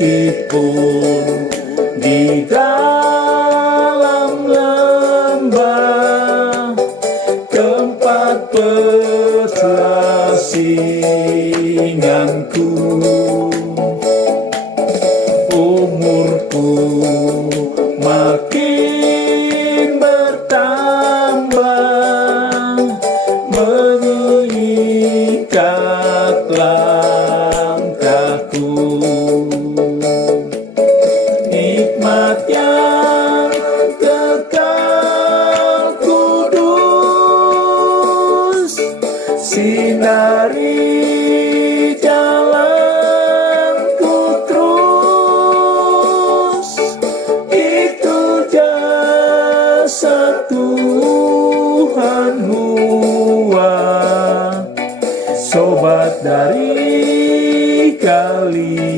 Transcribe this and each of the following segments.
Meskipun di dalam lembah tempat persinggahanku, umurku makin bertambah, mengikat langkahku. Nikmat yang kekal kudus, sinari jalanku terus. Itu jasa Tuhan Hua, sobat dari Galilea.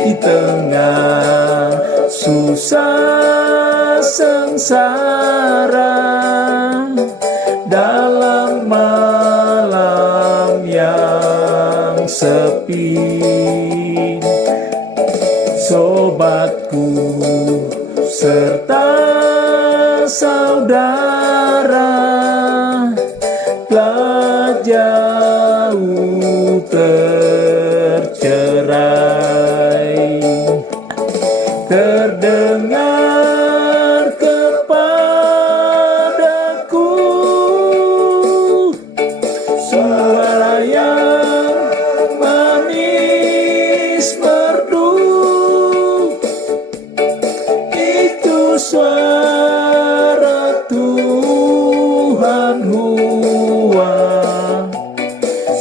Di tengah susah sengsara, dalam malam yang sepi, sobatku serta saudara telah jauh tercerai. Terdengar kepadaku suara yang manis merdu, itu suara Tuhan Hua,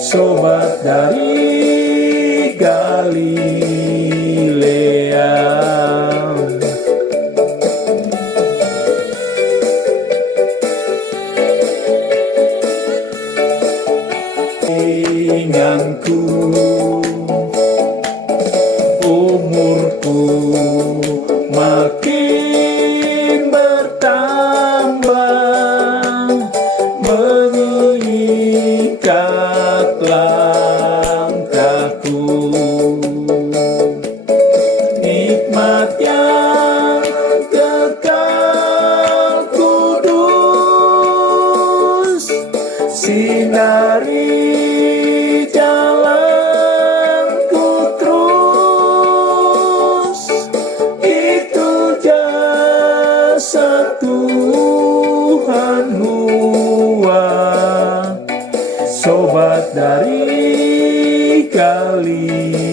sobat dari Galilea. Inganku, umurku makin bertambah, mengikat langkahku. Nikmat yang kekal kudus, sinari jalanku terus. Itu jasa Tuhan Hua, sobat dari Galilea.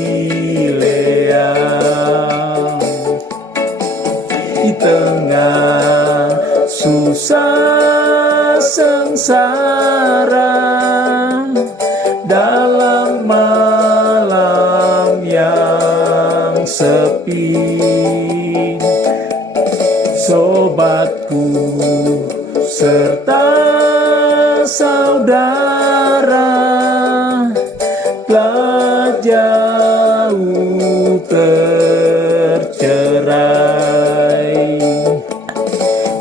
Di tengah susah sengsara, dalam malam yang sepi, sobatku serta saudara telah jauh tercerai.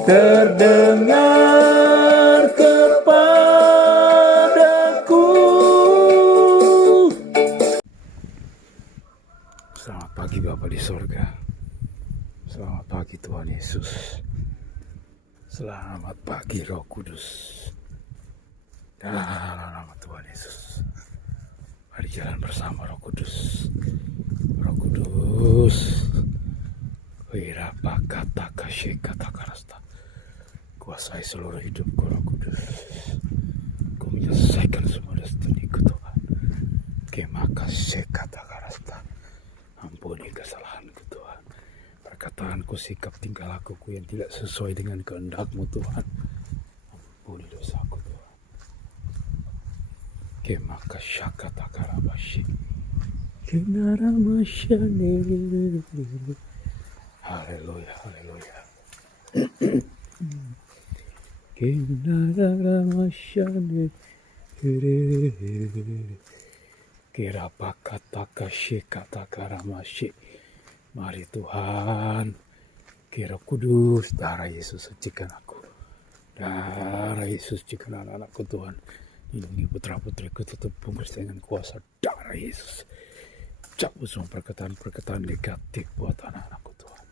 Terdengar kepadaku. Selamat pagi Bapa di sorga. Selamat pagi Tuhan Yesus. Selamat pagi Roh Kudus. Dalam nama Tuhan Yesus, mari jalan bersama Roh Kudus. Roh Kudus, wirapakata kasyekata karasta, kuasai seluruh hidupku Roh Kudus. Kau menyelesaikan semua destiniku Tuhan. Kemaka sekata karasta, ampuni kesalahanku Tuhan. Perkataanku, sikap tingkah lakuku yang tidak sesuai dengan kehendak-Mu Tuhan. Ampuni dosaku Tuhan. Kemaka syakata karabashi, kenaramasyane. Haleluya, haleluya. Kenaramasyane. Kirapakata kasyekata karamashi. Mari Tuhan, Kira Kudus, darah Yesus sucikan aku. Darah Yesus sucikan anak-anakku Tuhan. Lindungi putra-putriku, tutup bungkus dengan kuasa darah Yesus. Cabut semua perkataan-perkataan negatif buat anak-anakku Tuhan.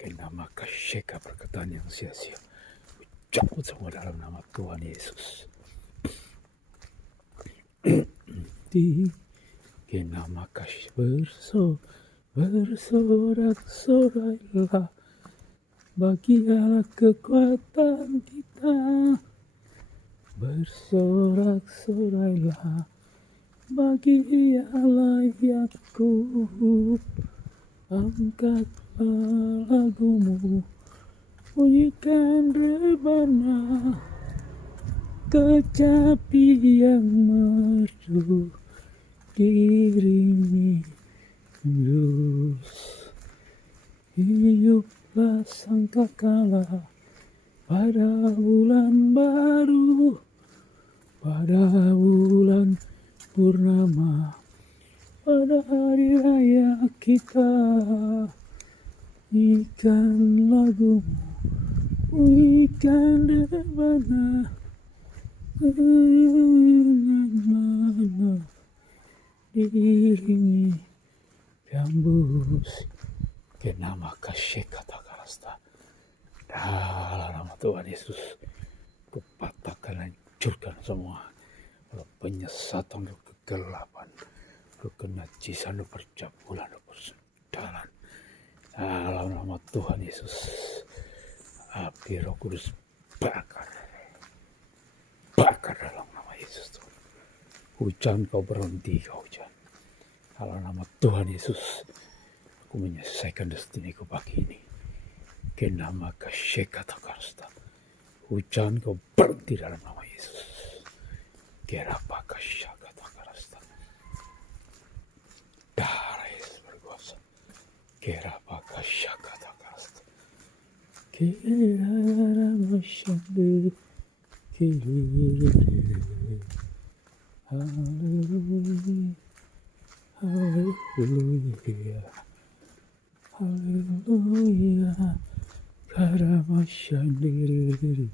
Kenama kasyeka perkataan yang sia-sia. Cabut semua dalam nama Tuhan Yesus. Kenama kasyeka bersorak-sorailah. Bagi Allah kekuatan kita. Bersorak-sorailah. Bagi Allah Yakub, angkatlah lagumu, bunyikan rebana, kecapi yang merdu, diiringi blues. Hiduplah sangkakala pada bulan baru, pada bulan purnama, pada hari raya kita. Ikan lagumu, ikan rebana, diiringi gambus. Kenama kasyeka takarasta. Dalam nama Tuhan Yesus, kupatahkan, hancurkan semua penyesatan, kegelapan, kenajisan, percabulan, persendalan. Dalam nama Tuhan Yesus, api Roh Kudus bakar dalam nama Yesus Tuhan. Hujan kau berhenti, kau hujan. Dalam nama Tuhan Yesus, aku menyelesaikan destiniku pagi ini. Kenama kasyeka takarasta. Hujan kau berhenti dalam nama Yesus. Kerapa kasyaka takarasta. Darah Yesus berkuasa. Kerapa kasyaka takarasta. Kerara masyande. Haleluya. Haleluya. Haleluya. Karamashandiri.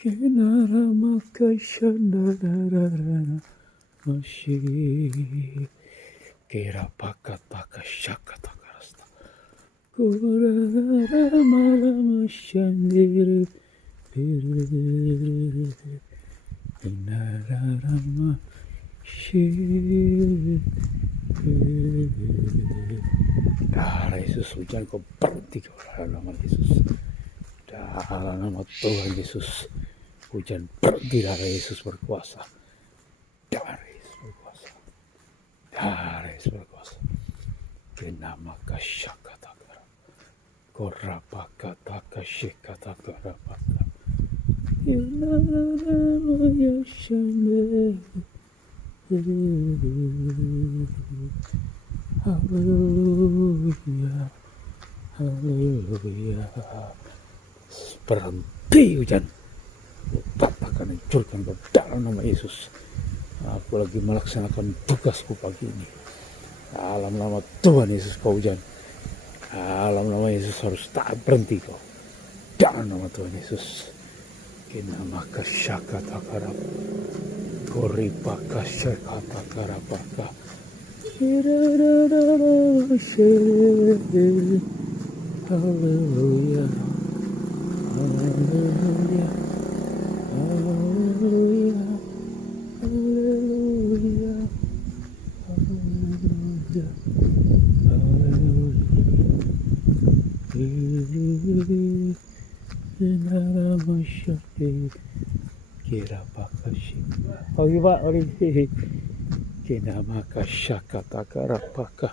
Kenara makashandarara mashi. Kerapakataka shakatakarasta. Kurara malamashandiri. Kenara mashi. Darah Yesus, hujan kau berhenti dalam nama Yesus. Dalam nama Tuhan Yesus, hujan berhenti. Darah Yesus berkuasa. Darah Yesus berkuasa. Darah Yesus berkuasa. Kenama kasyaka takara. Korapaka takasyeka takara paka. Kenama yashame. Haleluya, haleluya. Berhenti hujan. Patahkan, hancurkan ke dalam nama Yesus. Aku lagi melaksanakan tugasku pagi ini. Dalam nama Tuhan Yesus kau hujan. Dalam nama Yesus harus tak berhenti kau. Dalam nama Tuhan Yesus. Kenama kasyaka takarap. Koripaka syakata karapaka. Haleluya. Haleluya. Haleluya. Haleluya. Haleluya. Haleluya. Haleluya. Kira pakashi. Oh iya ori. Kenama kasyaka takarapaka.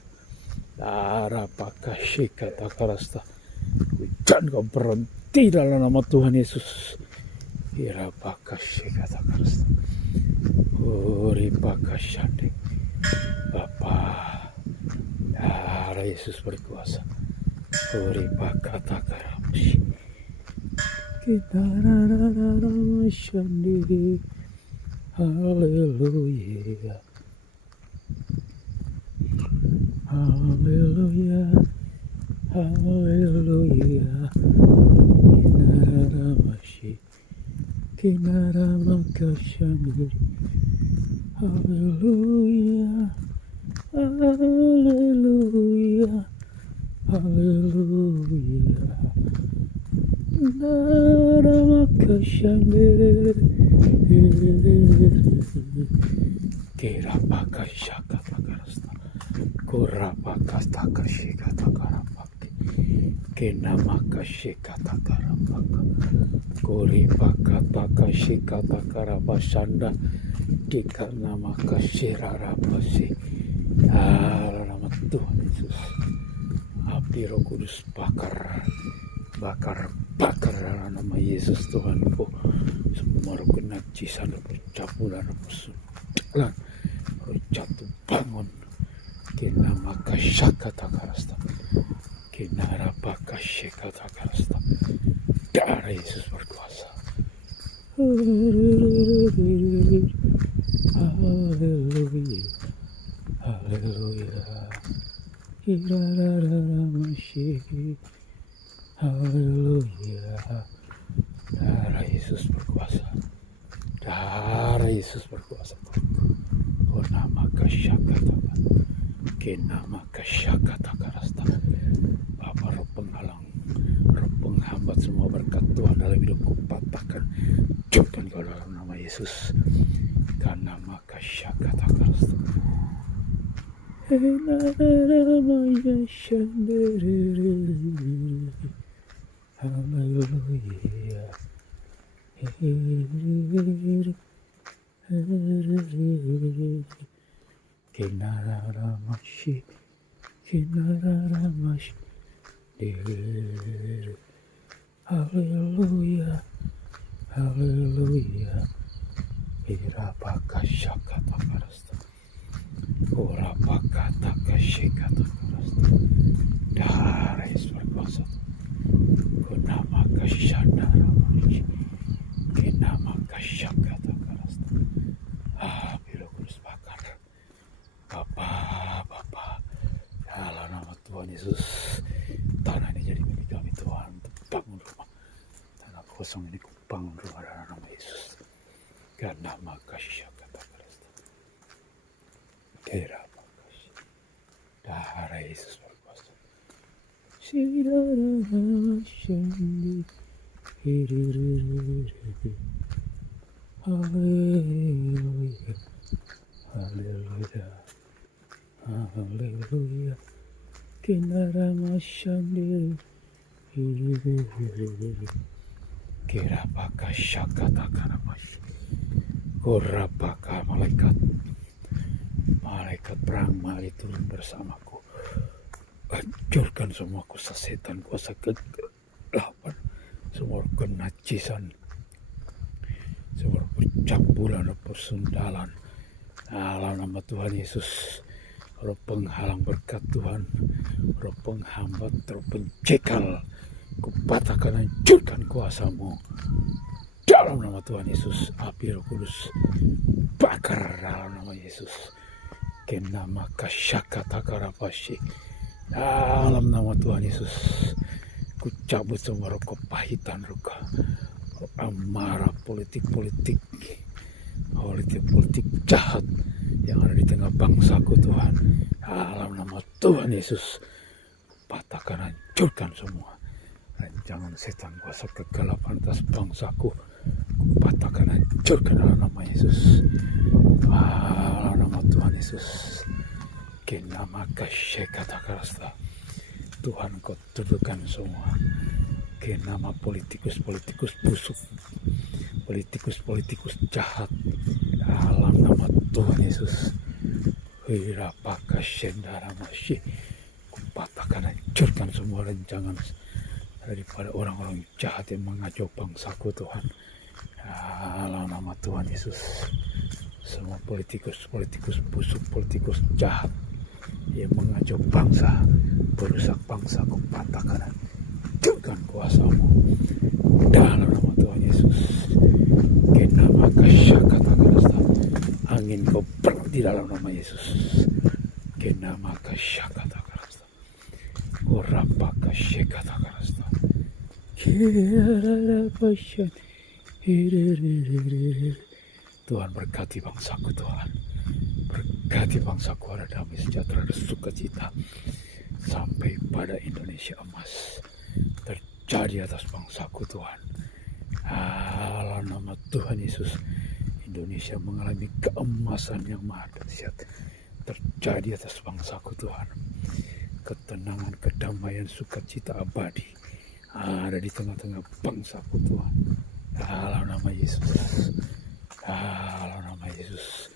Darapaka shika takarasta. Hujan kau berhenti dalam nama Tuhan Yesus. Kira pakashika takarasta. Ori pakashande. Bapa. Darah Yesus berkuasa. Ori pakatakaramshi. Kita haleluya, haleluya, haleluya. Inaramashi, Kinarama Kashandiri. Hallelujah, hallelujah, hallelujah. Narama Kashandiri. Kirapaka Shaka Takarasta. Kurapaka Takashika Takarapaki. Kinamaka Shika Takarapaka. Kuripaka Takashika Takarabashanda. Dikanamaka Shirarapasi. Nama Tuhan Yesus. Api Roh Kudus bakar dalam nama Yesus Tuhanku. Semua roh kenajisan, roh percabulan, roh persudahan, roh jatuh bangun. Kinama kasyaka takarasta. Kinara bakasyaka takarasta. Darah Yesus berkuasa. Haleluya. Haleluya. Irarararamasyi. Haleluya. Darah Yesus berkuasa. Darah Yesus berkuasa. Oh nama kasyakata. Kenama kasyakata karasta. Bapa roh penghalang, roh penghambat semua berkat Tuhan dalam hidupku patahkan. Jauhkan kau dalam nama Yesus. Karena maka syakata karasta. Hallelujah. Kinararamashi, kinararamashi. Hallelujah, hallelujah. Irapaka syakata karasta. Urapaka takashikata karasta. Darah Yesus berkuasa. Kunamaka syandaramashi. Kinamaka syakata karasta. Api Roh Kudus bakar. Bapa, dalam nama Tuhan Yesus, tanah ini jadi milik kami Tuhan, untuk bangun rumah. Tanah kosong ini kubangun rumah dalam nama Yesus. Karena maka syakata karasta. Kira makasih. Darah Yesus berkuasa. Haleluya. Haleluya. Haleluya. Kinarama shandiri. Kirapaka syakata karamashi. Kurapaka malaikat perang mari turun bersamaku. Hancurkan semua kuasa setan, kuasa kegelapan, semua kenajisan, semua percabulan, persundalan. Dalam nama Tuhan Yesus, roh penghalang berkat Tuhan, roh penghambat, roh pencekal, kupatahkan, hancurkan kuasamu. Dalam nama Tuhan Yesus, api Roh Kudus bakar dalam nama Yesus. Kenama kasyakata karapasi. Dalam nama Tuhan Yesus, ku cabut semua roh kepahitan, roh amarah, politik jahat yang ada di tengah bangsaku Tuhan. Dalam nama Tuhan Yesus, patahkan, hancurkan semua rancangan setan, kuasa kegelapan atas bangsaku. Patahkan, hancurkan dalam nama Yesus. Dalam nama Tuhan Yesus. Kenama kasyakata karasta. Tuhan, kau tuduhkan semua. Kenama politikus busuk, politikus jahat. Dalam nama Tuhan Yesus. Hirapaka syendaramasi. Kupatahkan, hancurkan semua rancangan daripada orang-orang jahat yang mengacau bangsaku Tuhan. Dalam nama Tuhan Yesus. Semua politikus busuk, politikus jahat yang mengacau bangsa, merusak bangsa, kupatahkan, hancurkan kuasamu. Dalam nama Tuhan Yesus. Kenama kasyakata karasta. Angin kau berhenti dalam nama Yesus. Kenama kasyakata karasta. Urapa kasyakata karasta. Kira pasyan. Tuhan berkati bangsaku Tuhan. Berkati bangsaku ada damai sejahtera dan sukacita sampai pada Indonesia emas terjadi atas bangsaku Tuhan. Allah nama Tuhan Yesus, Indonesia mengalami keemasan yang maha dahsyat terjadi atas bangsaku Tuhan. Ketenangan, kedamaian, sukacita abadi ada di tengah-tengah bangsaku Tuhan. Dalam nama Yesus, dalam nama Yesus,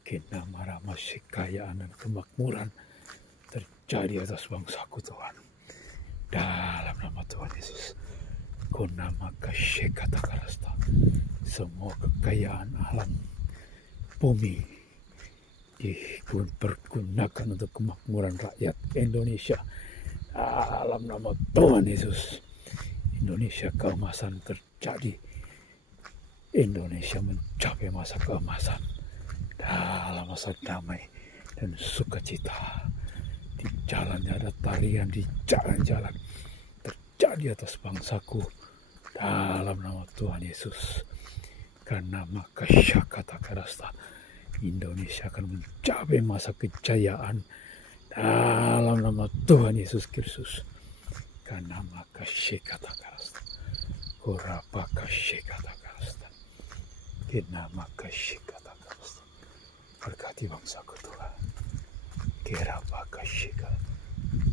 kena marama kekayaan dan kemakmuran terjadi atas bangsaku Tuhan. Dalam nama Tuhan Yesus, kunama kasyekata karasta, semua kekayaan alam bumi dipergunakan untuk kemakmuran rakyat Indonesia. Dalam nama Tuhan Yesus, Indonesia keemasan terjadi. Indonesia mencapai masa keemasan dalam masa damai dan sukacita. Di jalannya ada tarian, di jalan-jalan terjadi atas bangsaku dalam nama Tuhan Yesus. Karena maka syakata karasta, Indonesia akan mencapai masa kejayaan dalam nama Tuhan Yesus Kristus. Karena maka syakata karasta, kurapaka syakata karasta, karena maka syakata karasta. Berkati bangsaku Tuhan. Kera baka shika,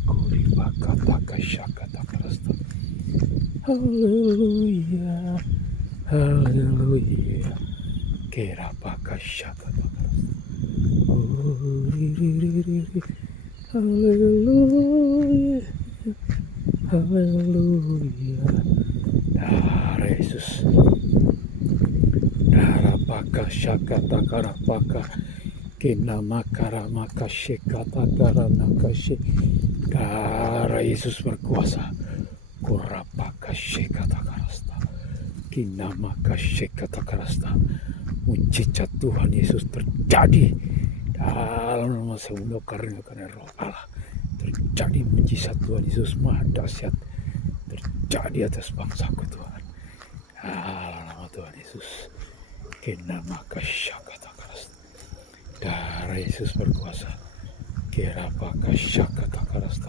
kuri baka taka shaka takarasta. Haleluya, haleluya. Kera baka shaka takarasta. Haleluya, haleluya. Darah Yesus, darah baka shaka takarapaka. Kena makara makashe kata kara nakashe, darah Yesus berkuasa. Kurapakashe kata karasta, kena makashe kata karasta. Mujizat Tuhan Yesus terjadi dalam nama sebuah karena Roh Allah. Terjadi mujizat Tuhan Yesus maha dahsyat terjadi atas bangsaku Tuhan. Dalam nama Tuhan Yesus, kena makashe kata karasta. Darah Yesus berkuasa. Kera baka syakata karasta,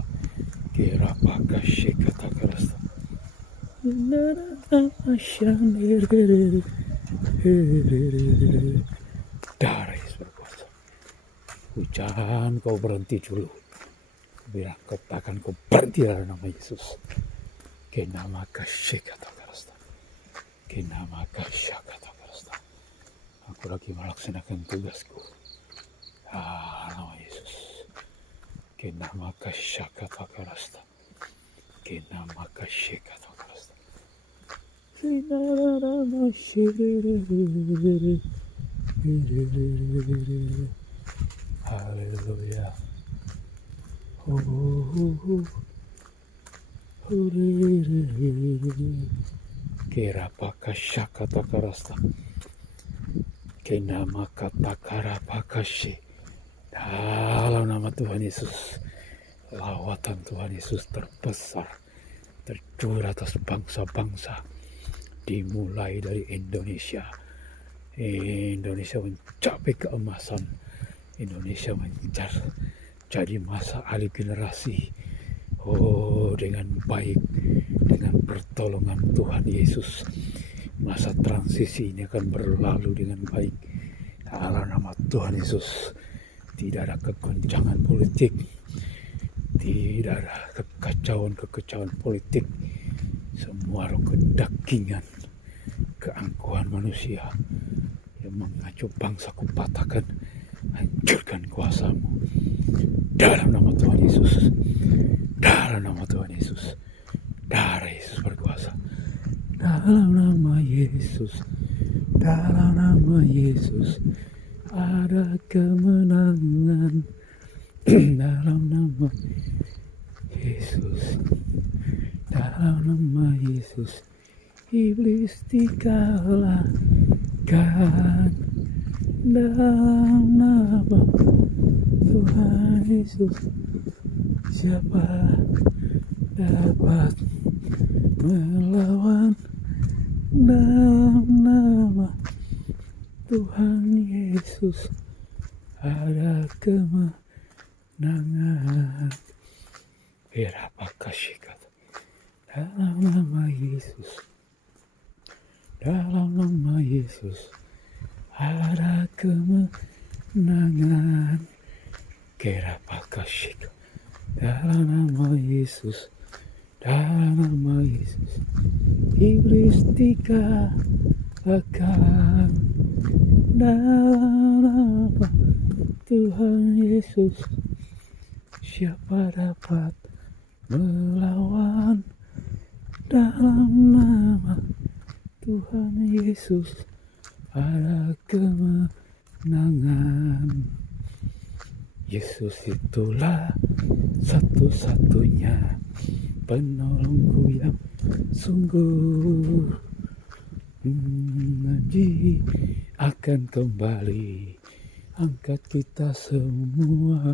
kera baka syakata karasta. Darah Yesus berkuasa. Hujan kau berhenti dulu. Biar katakan kau berhenti dalam nama Yesus. Kena maka syakata karasta, kena maka syakata karasta. Aku lagi melaksanakan tugasku. Nama Yesus. Kena maka syakata karasta, kena maka syakata karasta. Haleluya. Kera maka syakata karasta, kena maka takara pakashe. Dalam nama Tuhan Yesus, lawatan Tuhan Yesus terbesar tercurah atas bangsa-bangsa, dimulai dari Indonesia. Indonesia mencapai keemasan, Indonesia mengejar jadi masa alih generasi. Dengan baik, dengan pertolongan Tuhan Yesus, masa transisi ini akan berlalu dengan baik. Dalam nama Tuhan Yesus, tidak ada kegoncangan politik, tidak ada kekacauan politik. Semua roh kedagingan, keangkuhan manusia yang mengacu bangsaku patahkan, hancurkan kuasamu. Dalam nama Tuhan Yesus, dalam nama Tuhan Yesus, darah Yesus berkuasa. Dalam nama Yesus, dalam nama Yesus, ada kemenangan. Dalam nama Yesus, dalam nama Yesus, iblis dikalahkan. Dalam nama Tuhan Yesus, siapa dapat melawan? Dalam Tuhan Yesus ada kemenangan. Irapakashikat. Dalam nama Yesus, dalam nama Yesus ada kemenangan. Irapakashikat. Dalam nama Yesus, dalam nama Yesus, iblis dikalahkan. Dalam nama Tuhan Yesus, siapa dapat melawan? Dalam nama Tuhan Yesus ada kemenangan. Yesus itulah satu-satunya penolongku yang sungguh. Janji akan kembali angkat kita semua.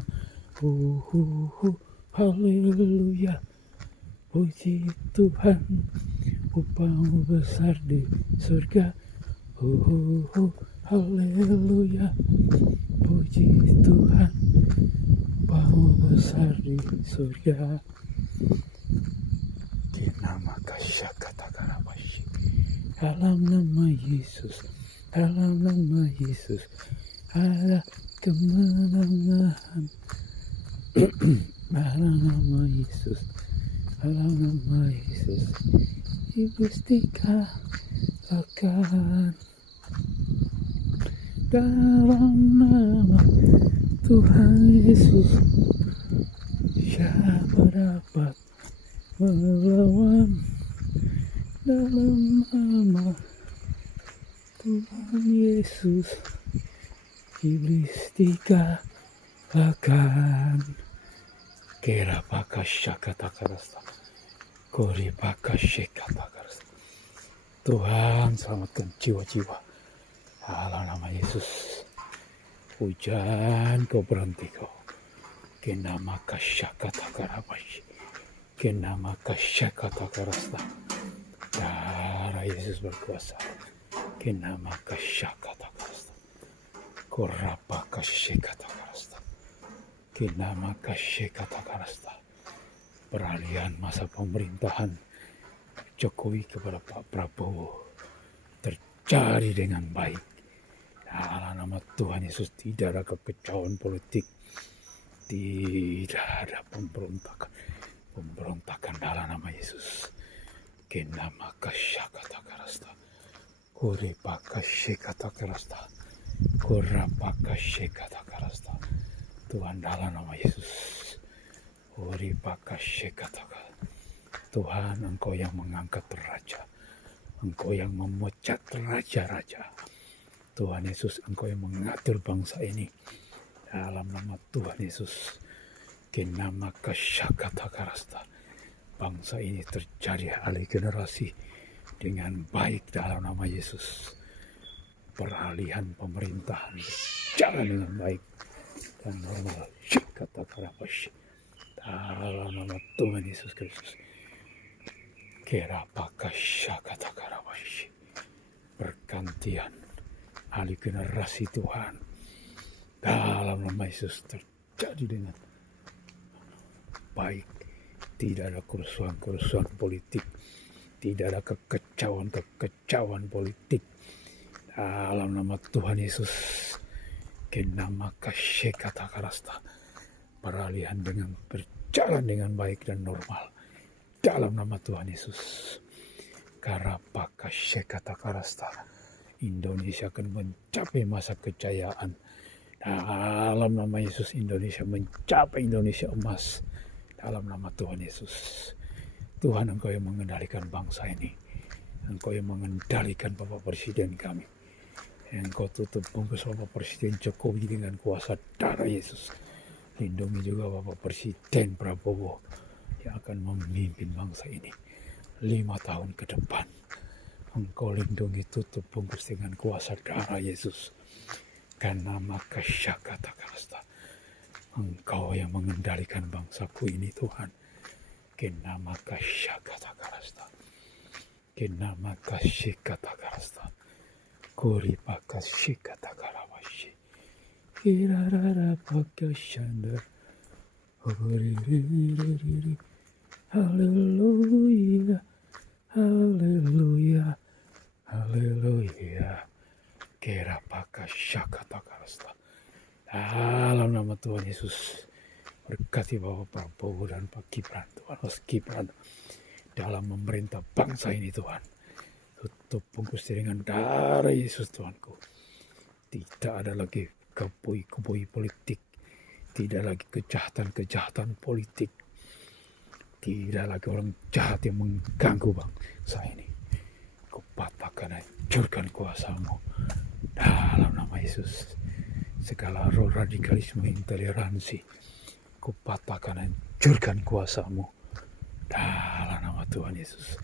Haleluya, puji Tuhan, upahmu besar di surga. Haleluya, puji Tuhan, upahmu besar di surga. Nama kasyakatagarabashi. Dalam nama Yesus, dalam nama Yesus ada kemenangan. Dalam nama Yesus, dalam nama Yesus, iblis dikalahkan. Dalam nama Tuhan Yesus, siapa dapat melawan? Dalam nama Tuhan Yesus, iblis dikalahkan. Kera pakashakatakarasta, kori pakashakatakarasta. Tuhan, selamatkan jiwa-jiwa dalam nama Yesus. Hujan kau berhenti kau. Kena makashakatakarabasi. Kena makashakatakarasta. Darah Yesus berkuasa. Kena makashakatakarasta. Korapakashakatakarasta. Kena makashakatakarasta. Peralihan masa pemerintahan Jokowi kepada Pak Prabowo terjadi dengan baik. Dalam nama Tuhan Yesus tidak ada kekecauan politik, tidak ada pemberontakan dalam nama Yesus. Kenama kasyakatakarasta, korepakashekatakarasta, korapakashekatakarasta. Tuhan dalam nama Yesus, korepakashekatakarasta. Tuhan, Engkau yang mengangkat raja, Engkau yang memecat raja-raja. Tuhan Yesus, Engkau yang mengatur bangsa ini. Dalam nama Tuhan Yesus, kenama kasyakatakarasta. Bangsa ini terjadi alih generasi dengan baik dalam nama Yesus. Peralihan pemerintahan berjalan dengan baik dan normal. Shikatakarabasy. Dalam nama Tuhan Yesus Kristus. Kerapakasyakatakarabasy. Pergantian alih generasi Tuhan dalam nama Yesus terjadi dengan baik. Tidak ada kerusuhan politik, tidak ada kekecauan politik. Dalam nama Tuhan Yesus, kenama kasyakatakarasta. Peralihan dengan berjalan dengan baik dan normal. Dalam nama Tuhan Yesus, karapakasyakatakarasta. Indonesia akan mencapai masa kejayaan. Dalam nama Yesus, Indonesia mencapai Indonesia emas. Dalam nama Tuhan Yesus. Tuhan, Engkau yang mengendalikan bangsa ini. Engkau yang mengendalikan Bapak Presiden kami. Engkau tutup bungkus Bapak Presiden Jokowi dengan kuasa darah Yesus. Lindungi juga Bapak Presiden Prabowo yang akan memimpin bangsa ini 5 tahun ke depan. Engkau lindungi, tutup bungkus dengan kuasa darah Yesus. Karena maka syakatakarasta. Engkau yang mengendalikan bangsaku ini Tuhan. Kena maka syakatakarasta. Kena maka syakatakarasta. Kori pakashika takarawashi. Kirarara pakashanda. Hallelujah. Hallelujah. Hallelujah. Hallelujah. Kera pakashaka takarasta. Dalam nama Tuhan Yesus. Berkati Bapak Prabowo dan Pak Gibran, Tuhan, Mas Gibran, dalam memerintah bangsa ini, Tuhan. Tutup bungkus dengan darah Yesus, Tuhanku. Tidak ada lagi kebui-kebui politik. Tidak lagi kejahatan-kejahatan politik. Tidak lagi orang jahat yang mengganggu bangsa ini. Kupatahkan, hancurkan kuasa-Mu dalam nama Yesus. Segala roh radikalisme, intoleransi, kupatahkan, hancurkan kuasa-Mu dalam nama Tuhan Yesus.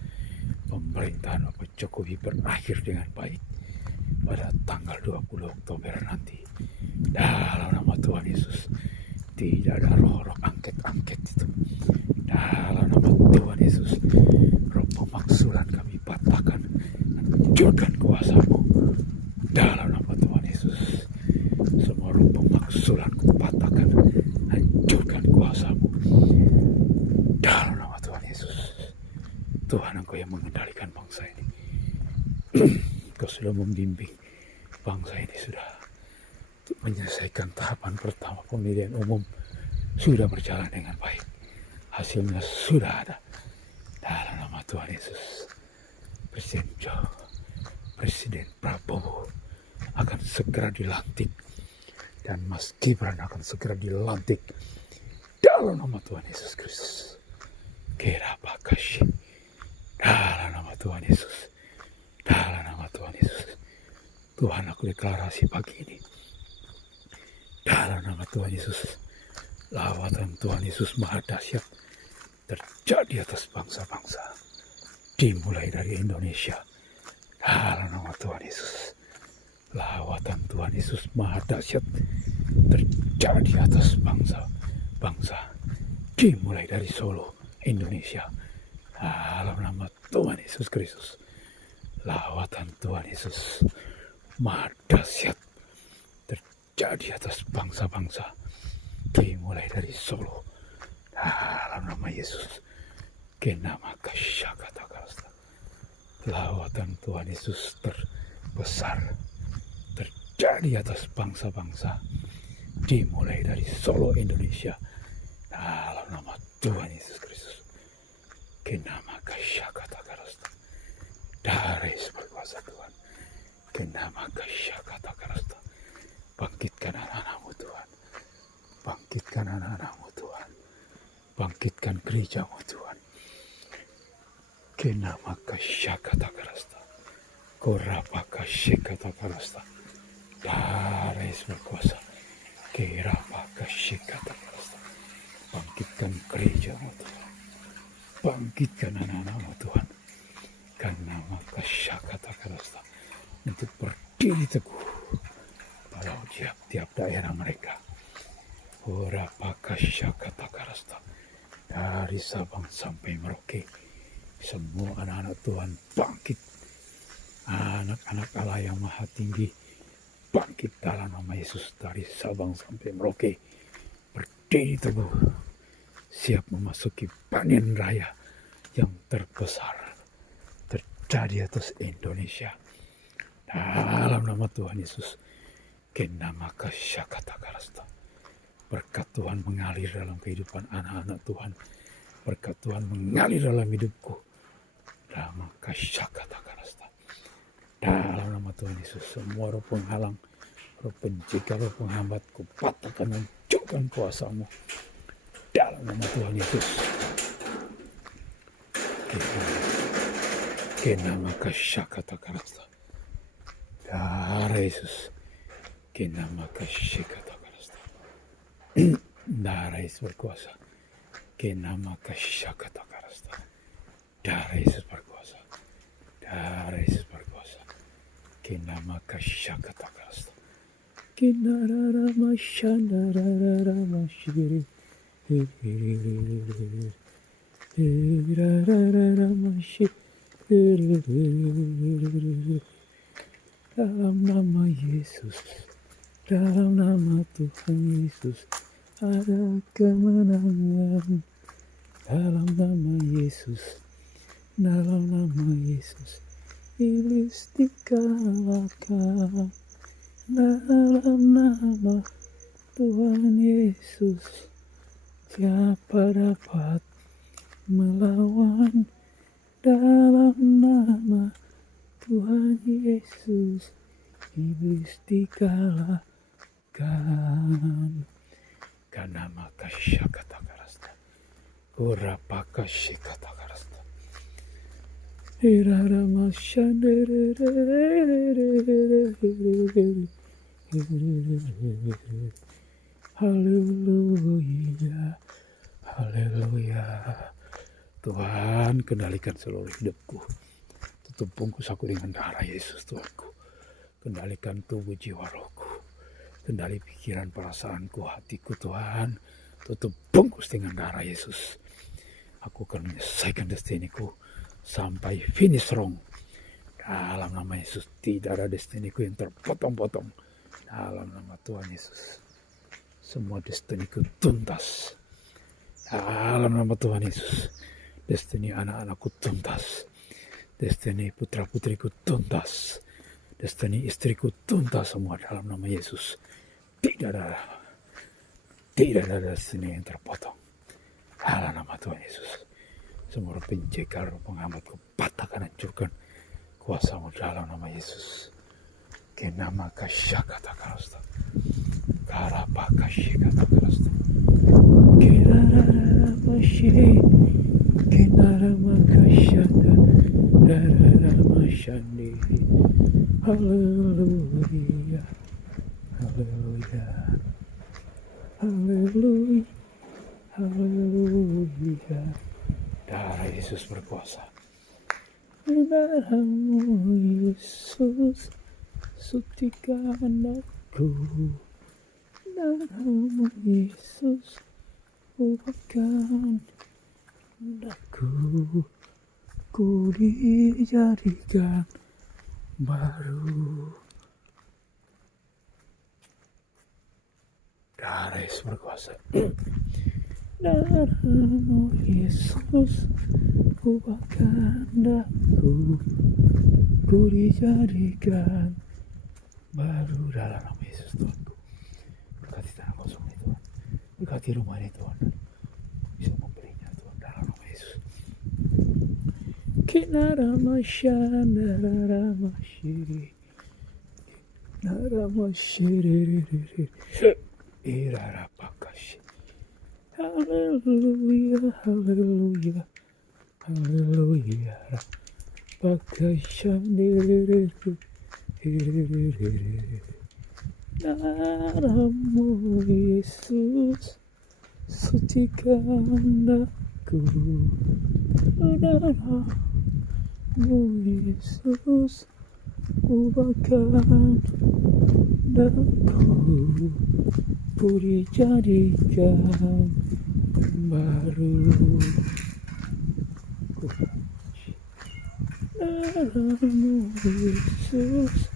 Pemerintahan Bapak Jokowi berakhir dengan baik pada tanggal 20 Oktober nanti. Dalam nama Tuhan Yesus. Tidak ada roh-roh angket-angket itu. Dalam nama Tuhan Yesus. Roh pemaksulan kami patahkan, hancurkan kuasa-Mu dalam nama Tuhan Yesus. Semua roh pemaksulan kupatahkan, hancurkan kuasa-Mu dalam nama Tuhan Yesus. Tuhan, Engkau yang mengendalikan bangsa ini. Engkau sudah membimbing bangsa ini sudah untuk menyelesaikan tahapan pertama pemilihan umum, sudah berjalan dengan baik. Hasilnya sudah ada dalam nama Tuhan Yesus. Presiden Joe, Presiden Prabowo akan segera dilantik dan Mas Gibran akan segera dilantik dalam nama Tuhan Yesus Kristus. Kira pakashi dalam nama Tuhan Yesus. Dalam nama Tuhan Yesus. Tuhan, aku deklarasi pagi ini dalam nama Tuhan Yesus. Lawatan Tuhan Yesus Maha Dahsyat terjadi atas bangsa-bangsa, dimulai dari Indonesia dalam nama Tuhan Yesus. Lawatan Tuhan Yesus Maha Dahsyat terjadi atas bangsa-bangsa, dimulai dari Solo, Indonesia dalam nama Tuhan Yesus Kristus. Lawatan Tuhan Yesus Maha Dahsyat terjadi atas bangsa-bangsa, dimulai dari Solo dalam nama Yesus. Kenama kasyakatakarasta. Lawatan Tuhan Yesus terbesar terjadi atas bangsa-bangsa, dimulai dari Solo, Indonesia dalam nama Tuhan Yesus Kristus. Kenama kasyakatakarasta. Daris berkuasa Tuhan. Kenama kasyakatakarasta. Bangkitkan anak-anak-Mu Tuhan. Bangkitkan anak-anak-Mu Tuhan. Bangkitkan gereja-Mu Tuhan. Kenama kasyakatakarasta. Korapaka syekatakarasta. Daris berkuasa. Kerapaka syekatakarasta. Bangkitkan gereja-Mu Tuhan. Bangkitkan anak-anak-Mu Tuhan. Karena maka syakatakarasta untuk berdiri teguh pada tiap-tiap daerah mereka. Orapaka syakatakarasta. Dari Sabang sampai Merauke, semua anak-anak Tuhan bangkit. Anak-anak Allah yang maha tinggi bangkit dalam nama Yesus. Dari Sabang sampai Merauke berdiri teguh, siap memasuki panen raya yang terbesar terjadi atas Indonesia dalam nama Tuhan Yesus. Kenama kasyakatakarasta. Berkat Tuhan mengalir dalam kehidupan anak-anak Tuhan. Berkat Tuhan mengalir dalam hidupku. Nama kasyakatakarasta. Dalam nama Tuhan Yesus, semua roh penghalang, roh pencegah, roh penghambat, kupatahkan, hancurkan kuasa-Mu dalam nama Tuhan Yesus. Kenama kasyakatakarasta. Darah Yesus. Kenama kasyakatakarasta. Darah Yesus berkuasa. Kenama kasyakatakarasta. Darah Yesus berkuasa. Darah Yesus berkuasa. Kenama kasyakatakarasta. Kenarara masyandarara masyiri. Rarara masyiri. Dalam nama Yesus, dalam nama Tuhan Yesus, ada kemenangan. Dalam nama Yesus, dalam nama Yesus, iblis dikalahkan. Dalam nama Tuhan Yesus, siapa dapat melawan? Dalam nama Tuhan Yesus, iblis dikalahkan. Karena maka syakata karasta, urapaka syakata karasta. Irara mashandere. Haleluya, haleluya. Tuhan, kendalikan seluruh hidupku. Tutup bungkus aku dengan darah Yesus Tuhanku. Kendalikan tubuh jiwa rohku. Kendali pikiran perasaanku, hatiku Tuhan. Tutup bungkus dengan darah Yesus. Aku akan menyelesaikan destiniku sampai finish strong. Dalam nama Yesus, tidak ada destiniku yang terpotong-potong. Dalam nama Tuhan Yesus, semua destiniku tuntas. Dalam nama Tuhan Yesus, destini anak-anakku tuntas. Destini putra-putriku tuntas. Destini istriku tuntas semua dalam nama Yesus. Tidak ada destini yang terpotong. Dalam nama Tuhan Yesus, semua penjegal, penghambat, patahkan, hancurkan kuasamu dalam nama Yesus. Kenama kasyakata karasta, karapa kasyakata karasta, kenara masyi, kenara makasyata, darara masyandi. Haleluya, haleluya, haleluya, haleluya. Darah Yesus berkuasa. Darahmu Yesus, sutikan aku. Darahmu Yesus, ubahkan aku. Ku dijadikan baru. Darah Yesus berkuasa. Darahmu Yesus, ubahkan aku. Ku dijadikan baru dalam nama Yesus Tuhanku. Berkati tanah kosong ini Tuhan. Berkati rumah ini Tuhan. Bisa memberinya Tuhan dalam nama Yesus. Kinara masyana rama syiri. Narama syiri. Irara pakashi. Haleluya, haleluya, haleluya. Pakashani. Darahmu Yesus, sucikan aku. Darahmu Yesus, ubahkan aku. Ku dijadikan baru. Darahmu Yesus,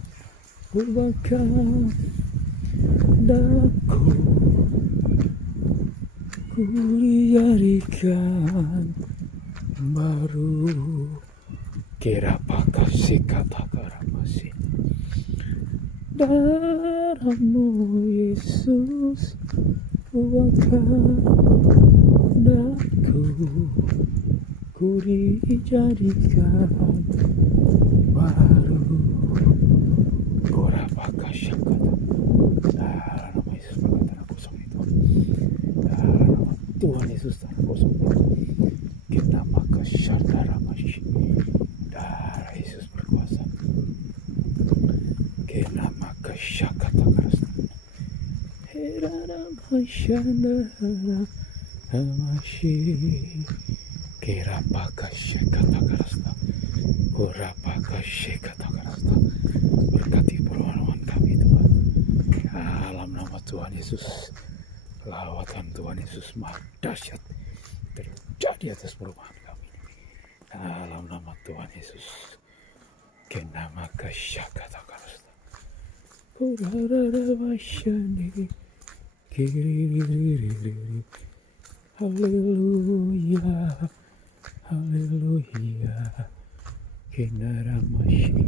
ubahkan aku. Ku dijadikan baru. Kira pakasi kata karamasi. Darahmu Yesus, ubahkan aku. Ku dijadikan baru. Kora pakasi kata. Dalam nama Yesus berkata tanah kosong itu. Dalam nama Tuhan Yesus tanah kosong itu. Kita maka syardara masih. Darah Yesus berkuasa. Kita maka syakata karasta. Herara masyandara masih. Kira pakai syakata karasta. Kora pakai syakata karasta. Berkati permohonan kami Tuhan. Dalam nama Tuhan Yesus, lawatan Tuhan Yesus maha dahsyat terjadi atas perubahan kami. Dalam nama Tuhan Yesus, kenama kasyakata karasta. Haleluya, haleluya, Kenaramashi,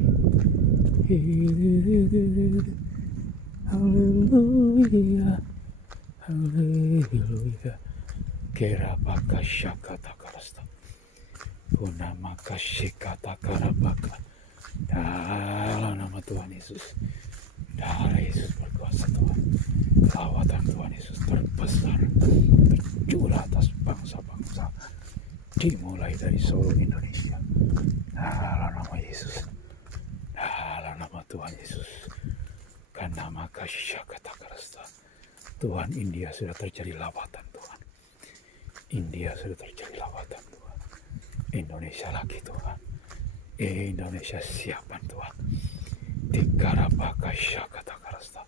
haleluya, haleluya, Kerabaka Shakata Karasta, Punamaka Shikata Karabaka. Dalam nama Tuhan Yesus, darah Yesus berkuasa Tuhan. Lawatan Tuhan Yesus terbesar, tercurah atas bangsa-bangsa, dimulai dari seluruh Indonesia. Dalam nama Yesus, dalam nama Tuhan Yesus, karena maka Syakata Karasta, Tuhan, India sudah terjadi lawatan Tuhan. India sudah terjadi lawatan Tuhan. Indonesia lagi Tuhan. Indonesia siapan Tuhan. Tikarabaka Syakata Karasta.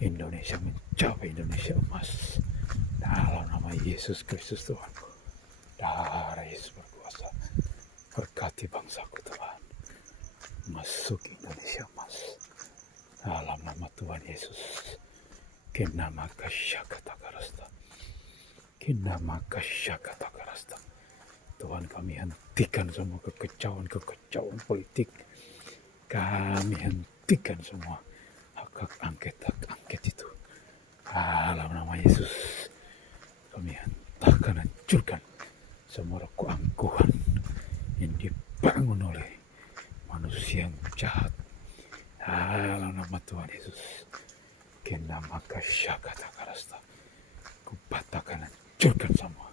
Indonesia mencapai Indonesia emas. Dalam nama Yesus Kristus Tuhan. Darah Yesus berkuasa. Berkati bangsaku Tuhan. Masuk Indonesia emas. Dalam nama Tuhan Yesus. Kenamaka Syakata Karasta. Kenamaka Syakata Karasta. Tuhan, kami hentikan semua kekecauan politik. Kami hentikan semua hak angket itu. Dalam nama Yesus, kami hancurkan semua keangkuhan yang dibangun oleh manusia yang jahat. Dalam nama Tuhan Yesus, Kenamaka Syakata Karasta. Kupatahkan, hancurkan semua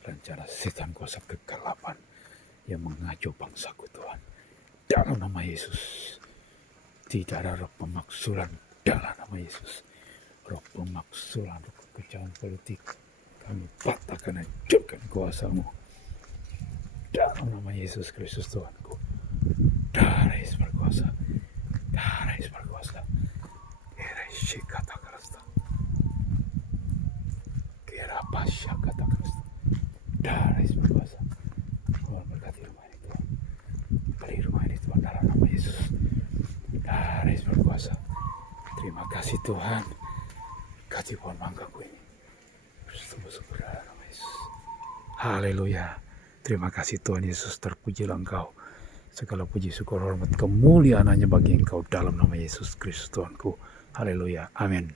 rencana setan kuasa kegelapan yang mengacau bangsaku Tuhan. Dalam nama Yesus, tidak ada roh pemaksulan. Dalam nama Yesus, roh pemaksulan, roh kekecauan politik, kami patahkan, hancurkan kuasamu. Dalam nama Yesus Kristus Tuhanku. Darah Yesus berkuasa. Darah Yesus berkuasa. Kira Syakata Karasta. Kira Pasya Kata Karasta. Darah Yesus berkuasa. Tuhan berkati rumah ini Tuhan. Beri rumah ini Tuhan dalam nama Yesus. Darah Yesus berkuasa. Terima kasih Tuhan. Kasih pohon manggaku ini. Bersyukur dalam nama Yesus. Haleluya. Terima kasih Tuhan Yesus. Terpujilah Engkau. Segala puji syukur hormat kemuliaan hanya bagi Engkau dalam nama Yesus Kristus Tuhanku. Haleluya. Amin.